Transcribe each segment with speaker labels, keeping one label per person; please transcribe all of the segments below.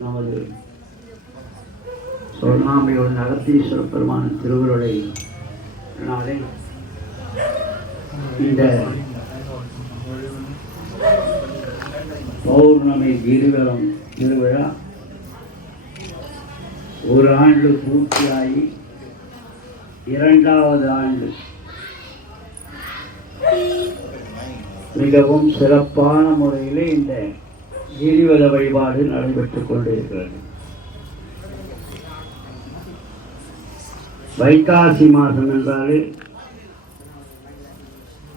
Speaker 1: நமது. சொர்ணாமையோட அகத்தீஸ்வர பெருமான திருவுருளை நாளை இந்த பௌர்ணமி கிரிவலம் திருவிழா ஒரு ஆண்டு பூர்த்தியாகி இரண்டாவது ஆண்டு. மிகவும் சிறப்பான முறையில் இந்த கிரிவல வழிபாடு நடைபெற்றுக் கொண்டிருக்கிறது வைகாசி மாதம் என்றாலே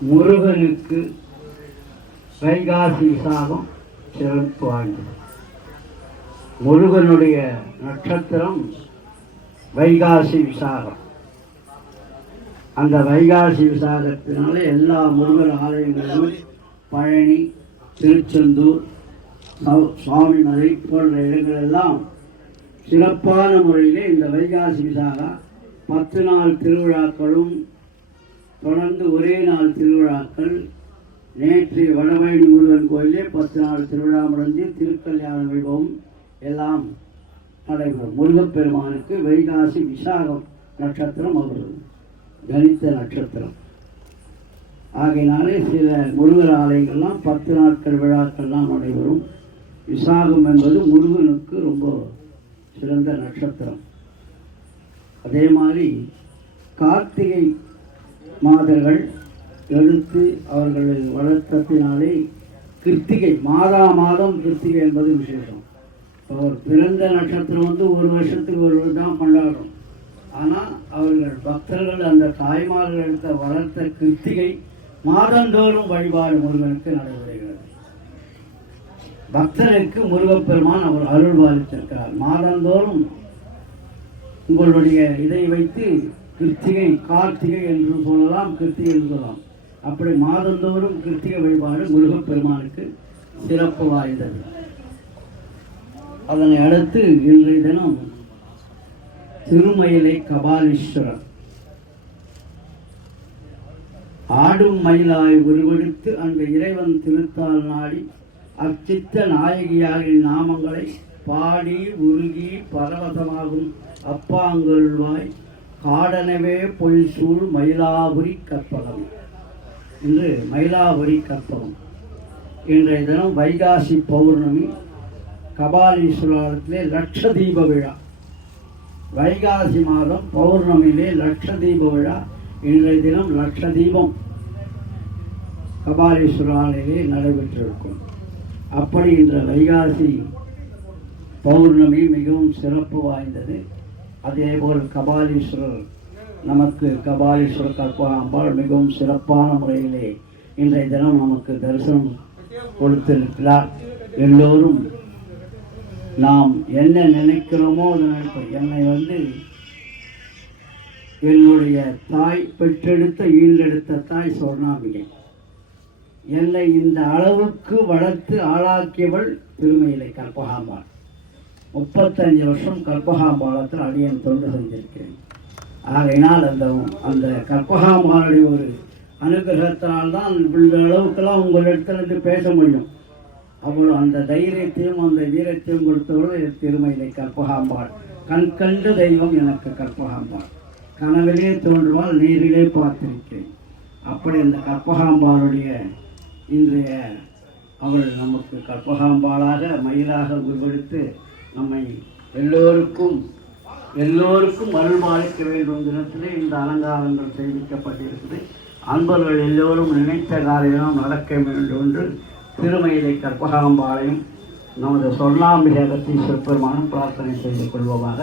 Speaker 1: முருகனுக்கு வைகாசி விசாகம் சிறப்பு வாய்ந்தது. முருகனுடைய நட்சத்திரம் வைகாசி விசாகம். அந்த வைகாசி விசாகத்தினால எல்லா முருகன் ஆலயங்களிலும் பழனி திருச்செந்தூர் சுவாமி மலை போன்ற இடங்களெல்லாம் சிறப்பான முறையிலே இந்த வைகாசி விசாகா பத்து நாள் திருவிழாக்களும் தொடர்ந்து ஒரே நாள் திருவிழாக்கள். நேற்று வடபழனி முருகன் கோயிலே பத்து நாள் திருவிழா முடிஞ்சு திருக்கல்யாண வைபவம் எல்லாம் நடைபெறும். முருகப்பெருமானுக்கு வைகாசி விசாகம் நட்சத்திரம் அவரது கணித்த நட்சத்திரம். ஆகையினாலே சில முருகர் ஆலயங்கள்லாம் பத்து நாட்கள் விழாக்கள்லாம் நடைபெறும். விசாகம் என்பது முருகனுக்கு ரொம்ப சிறந்த நட்சத்திரம். அதே மாதிரி கார்த்திகை மாதர்கள் எடுத்து அவர்கள் வளர்த்தத்தினாலே கிருத்திகை மாதா மாதம் கிருத்திகை என்பது விசேஷம். அவர் பிறந்த நட்சத்திரம் வந்து ஒரு வருஷத்துக்கு ஒரு தான் கொண்டாடுறோம். ஆனால் அவர்கள் பக்தர்கள் அந்த தாய்மார்கள் எடுத்த வளர்த்த கிருத்திகை மாதந்தோறும் வழிபாடு முருகனுக்கு நடைபெறுகிறது. பக்தருக்கு முருகப்பெருமான் அவர் அருள் பாலித்திருக்கிறார். மாதந்தோறும் உங்களுடைய இதை வைத்து கிருத்திகை கார்த்திகை என்று சொல்லலாம் கிருத்திகை என்று சொல்லலாம். அப்படி மாதந்தோறும் கிருத்திகை வழிபாடு முருகப்பெருமானுக்கு சிறப்பு வாய்ந்தது. அதனை அடுத்து இன்றைய தினம் திருமயிலை கபாலீஸ்வரர். ஆடும் மயிலாய் உருவெடுத்து அந்த இறைவன் திருத்தால் நாடி அச்சித்த நாயகியாரின் நாமங்களை பாடி உருகி பரவசமாகும் அப்பாங்கொள்வாய். காடனவே பொய் சூழ் மயிலாபுரி கற்பகம். இன்று மயிலாபுரி கற்பகம். இன்றைய தினம் வைகாசி பௌர்ணமி கபாலீஸ்வரத்திலே லட்ச தீப விழா. வைகாசி மாதம் பௌர்ணமியிலே லட்ச தீப விழா. இன்றைய தினம் லட்ச தீபம் கபாலீஸ்வர நடைபெற்றிருக்கும். அப்படி என்ற வைகாசி பௌர்ணமி மிகவும் சிறப்பு வாய்ந்தது. அதேபோல் கபாலீஸ்வரர் நமக்கு கபாலீஸ்வரர் கற்பகாம்பாள் மிகவும் சிறப்பான முறையிலே இன்றைய தினம் நமக்கு தரிசனம் கொடுத்திருக்கிறார். எல்லோரும் நாம் என்ன நினைக்கிறோமோ அதை நினைப்போம். என்னை வந்து என்னுடைய தாய் பெற்றெடுத்த ஈண்டெடுத்த தாய் சொர்ணாம்பிகை. என்னை இந்த அளவுக்கு வளர்த்து ஆளாக்கியவள் திருமயிலை கற்பகாம்பாள் முப்பத்தஞ்சு வருஷம் கற்பகாம்பாளத்தில் அடியன் தொண்டு செஞ்சிருக்கிறேன். ஆகையினால் அந்த அந்த கற்பகாம்பாளுடைய ஒரு அனுகிரகத்தினால்தான் இந்த அளவுக்கெல்லாம் உங்களிடத்திலிருந்து பேச முடியும். அவ்வளோ அந்த தைரியத்தையும் அந்த வீரத்தையும் கொடுத்தவர்கள் திருமயிலை கற்பகாம்பாள் கண் கண்ட தெய்வம் எனக்கு கற்பகாம்பாள் கனவிலே தோன்றுவால் நீரிலே பார்த்திருக்கேன் அப்படி அந்த கற்பகாம்பாளுடைய இன்றைய அவள் நமக்கு கற்பகாம்பாளாக மயிலாக உருவெடுத்து நம்மை எல்லோருக்கும் எல்லோருக்கும் அருள்பாலிக்க வேண்டும் தினத்திலே இந்த அலங்காரங்கள் தெரிவிக்கப்பட்டிருக்குது அன்பர்கள் எல்லோரும் நினைத்த காரியம் நடக்க வேண்டும் என்று திருமயிலை கற்பகாம்பாளையும் நமது சொர்ணாம்பிகை அகத்தீஸ்வர பிரார்த்தனை செய்து கொள்வோமாக.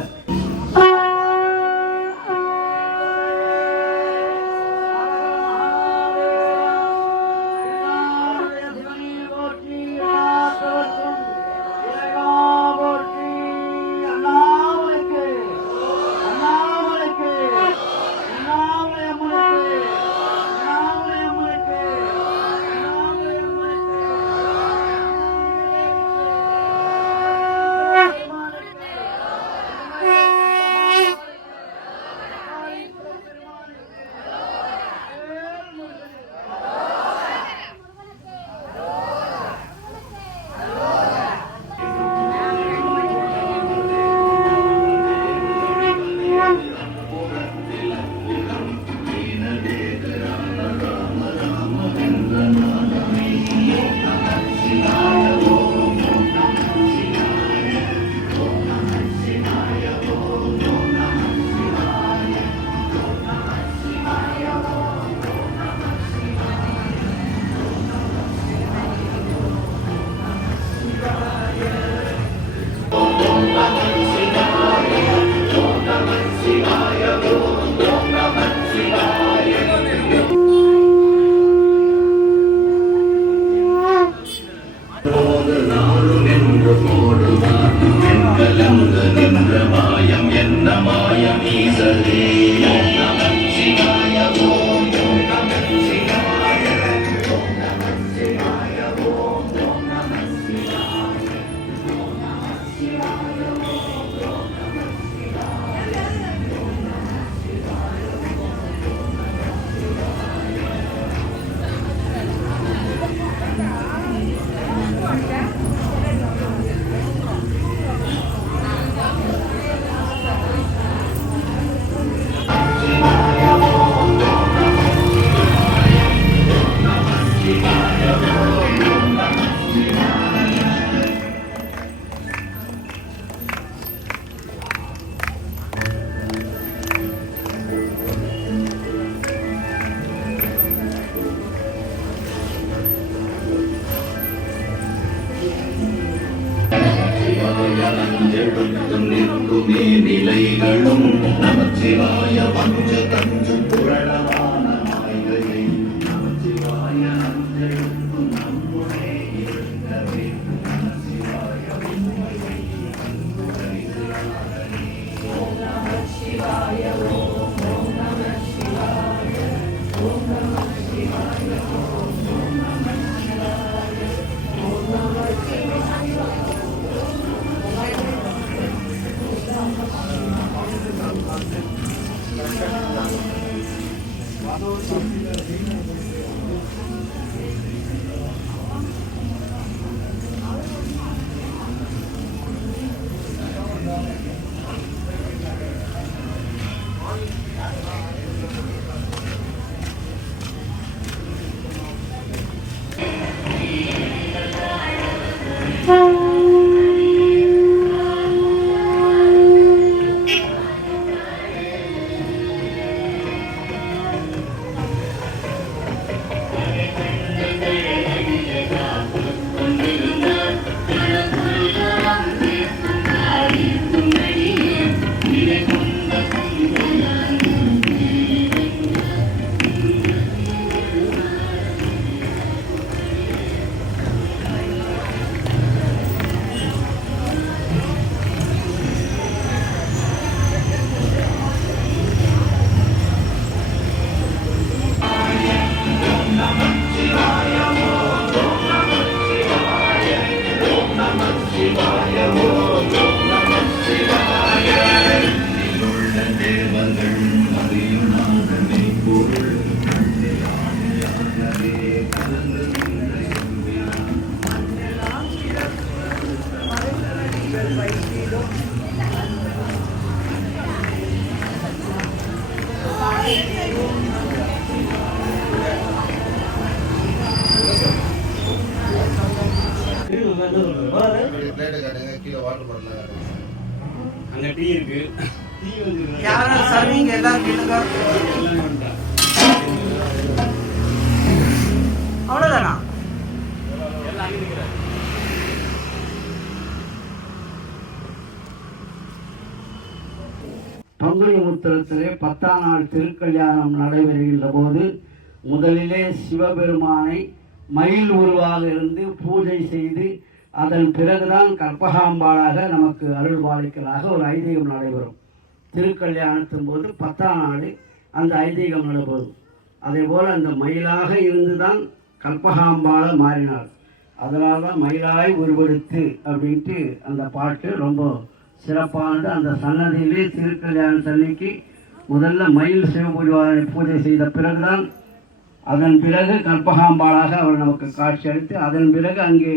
Speaker 1: பங்குனி உத்திரத்திலே பத்தாம் நாள் திருக்கல்யாணம் நடைபெறுகின்ற போது முதலிலே சிவபெருமானை மயில் உருவாக இருந்து பூஜை செய்து அதன் பிறகுதான் கற்பகாம்பாளாக நமக்கு அருள் பாலிக்கலாக ஒரு ஐதீகம் நடைபெறும். திருக்கல்யாணத்தின் போது பத்தாம் நாள் அந்த ஐதீகம் நடைபெறும். அதே போல் அந்த மயிலாக இருந்துதான் கற்பகாம்பாள மாறினார். அதனால தான் மயிலாய் உருவெடுத்து அப்படின்ட்டு அந்த பாட்டு ரொம்ப சிறப்பானது. அந்த சன்னதியிலே திருக்கல்யாண தன்னைக்கு முதல்ல மயில் சிவபூஜை பூஜை செய்த பிறகுதான் அதன் பிறகு கற்பகாம்பாளாக அவர் நமக்கு காட்சி அளித்து அதன் பிறகு அங்கே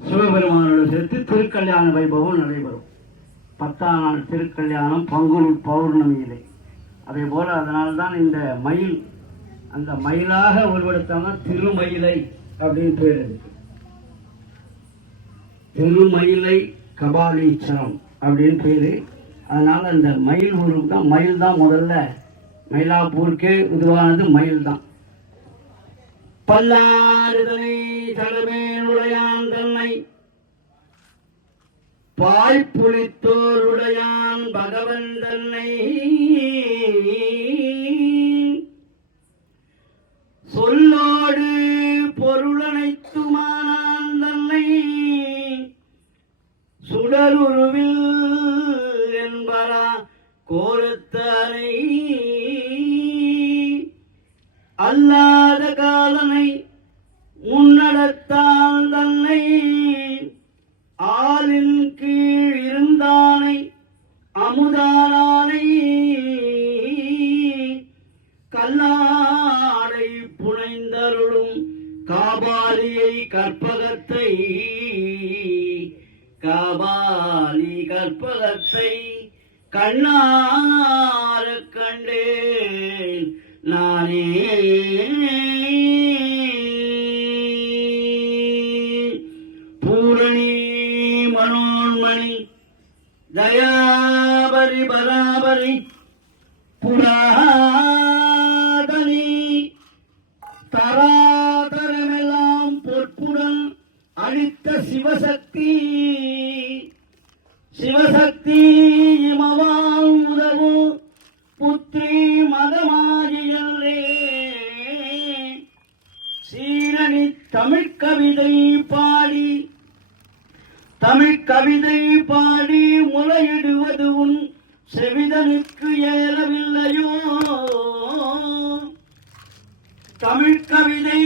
Speaker 1: சிவபெருமானோடு சேர்த்து திருக்கல்யாண வைபவம் நடைபெறும். பத்தாம் நாள் திருக்கல்யாணம் பங்குனி பௌர்ணமியிலே. அதே போல் அதனால்தான் இந்த மயில் அந்த மயிலாக உருவெடுத்தவன் திருமயிலை அப்படின்னு பேர் இருக்கு. திருமயிலை கபாலீச்சரம் அப்படின்னு பேர். அதனால அந்த மயில் ஊருக்கு தான் மயில் தான் முதல்ல. மயிலாப்பூருக்கே உருவானது மயில் தான். பல்லாறுதலை தலைமேல் உடையான் தன்னை. பாய்ப்புளித்தோருடையான் பகவன் தன்னை. சொல்லோடு பொருளனைத்துமானான் தன்னை. சுடருருவில் கோரத்தானை அல்லா கண்ணார கண்டேன் நானே. பூரணி மனோன்மணி தயாபரி பராபரி புராதனி தராதரமெல்லாம் பொற்புடன் அளித்த சிவசக்தி. சிவசக்தி மதமாஜியல்லே சீரணி தமிழ் கவிதை பாடி தமிழ் கவிதை பாடி முளையிடுவது உன் செவிதனுக்கு ஏறவில்லையோ தமிழ் கவிதை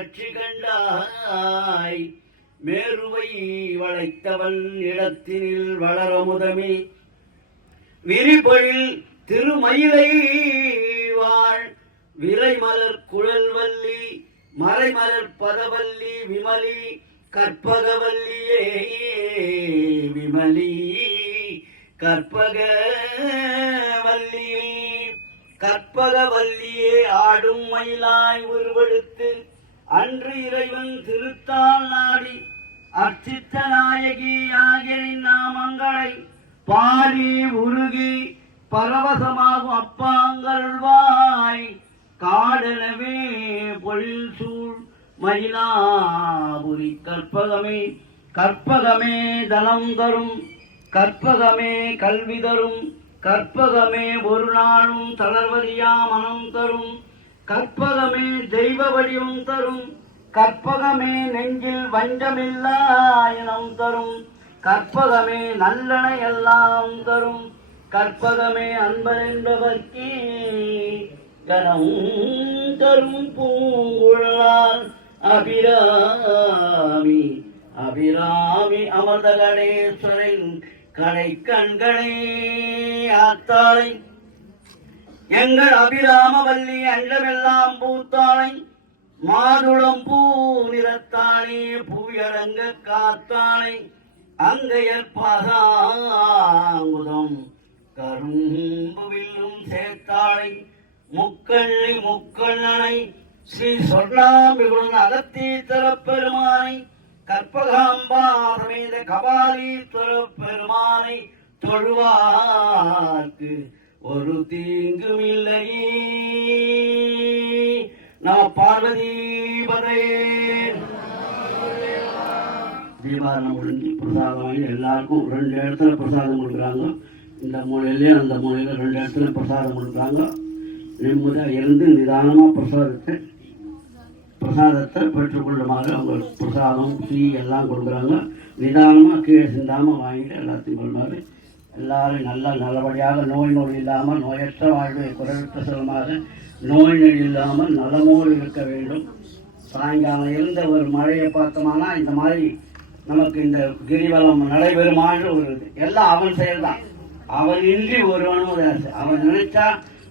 Speaker 1: காட்சி கண்டாய். மேருவை வளைத்தவன் இடத்தினில் வளரமுதமே விரிபொழில் திருமயிலை வாழ். விரைமலர் குழல்வல்லி மறைமலர் பதவல்லி விமலி கற்பகவல்லியே விமலி கற்பகவல்லியே கற்பகவல்லியே ஆடும் மயிலாய் உருவெடுத்து அன்று இறைவன் திருத்தால் நாடி அர்ச்சித்த நாயகி ஆகிய நாமங்களை பாடி உருகி பரவசமாகும் அப்பாங்கள்வாய் காடனவே பொழில் சூழ் மயிலாபுரி கற்பகமே கற்பகமே தனம் தரும் கற்பகமே கல்வி தரும் கற்பகமே ஒரு நாளும் தளர்வதியா மனம் தரும். கற்பகமே தெய்வ வடிவம் தரும். கற்பகமே நெஞ்சில் வஞ்சமில்லா இனம் தரும். கற்பகமே நல்லன எல்லாம் தரும். கற்பகமே அன்பரென்றவர்க்கே கனவும் தரும் பூங்குழலால் அபிராமி. அபிராமி அமர்ந்த கணேஸ்வரின் கடை கண்களே ஆத்தாளை எங்கள் அபிராமவல்லி அண்டமெல்லாம் பூத்தாளை மாதுளம் பூ நிறத்தானே பூயரங்க காத்தானை அங்கையர் பாதாங்குதம் கரும்பு வில்லும் சேர்த்தாளை முக்கள்ளி முக்கண்ணனை ஸ்ரீ சொர்ணாம்பிகுடன் அகத்தீ பெருமானை கற்பகாம்பா சமேத கபாலீஸ்வர பெருமானை தொழுவார்க்கு ஒரு தீங்கும் இல்லை. நான் பார்வதி தீபாரணம் முடிஞ்சு பிரசாதம் வாங்கி எல்லாருக்கும் ரெண்டு இடத்துல பிரசாதம் கொடுக்குறாங்க. இந்த மூலையிலையும் அந்த மூலையில ரெண்டு இடத்துல பிரசாதம் கொடுக்குறாங்க. நிம்மதியாக இருந்து நிதானமாக பிரசாதத்தை பிரசாதத்தை பெற்றுக்கொள்ளுமாறு அவங்க பிரசாதம் டீ எல்லாம் கொடுக்குறாங்க. நிதானமாக கீழே சிந்தாமல் வாங்கிட்டு எல்லாத்தையும் கொள்ளுமாறு எல்லாரும் நல்லா நல்லபடியாக நோய் நொடி இல்லாமல் நோயற்ற வாழ்வை குறைவற்ற செல்வமாக நோய் நொடி இல்லாமல் நலமோடு இருக்க வேண்டும். சாயங்காலம் இருந்த ஒரு மழையை பார்த்தோம்னா இந்த மாதிரி நமக்கு இந்த கிரிவலம் நடைபெறுமாறு ஒரு எல்லாம் அவன் செயல்தான். அவன் இன்றி ஒருவனும் அவன் நினைச்சா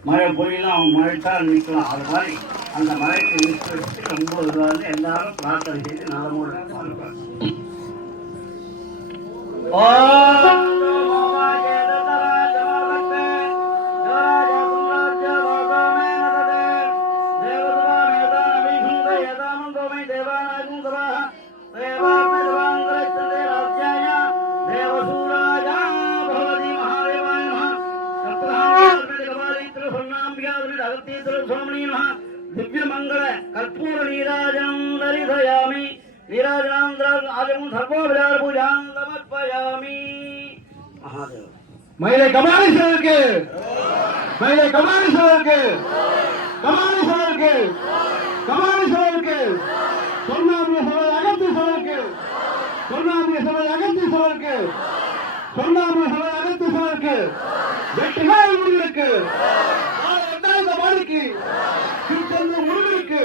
Speaker 1: மழை பொழியலாம் அவன் மழைத்தால் நிற்கலாம். அது மாதிரி அந்த மழைக்கு நிற்க வச்சு ரொம்ப இதுவாக எல்லாரும் பிரார்த்தனை செய்து நலமோடு இருப்பார்கள். ஓம்
Speaker 2: மயிலை கமானீஸ்வரருக்கு மயிலை கமானீஸ்வரருக்கு கமானீஸ்வரருக்கு கமானீஸ்வரருக்கு சொன்னாமிய சபை அகத்தீஸ்வரருக்கு சொன்னாமிய சபை அகத்தீஸ்வரருக்கு சொன்னாமிய சபை அகத்தீஸ்வரருக்கு வெட்டிகாய் முருகனுக்கு. இந்த மாடிக்கு திருச்செந்தூர் முருகனுக்கு.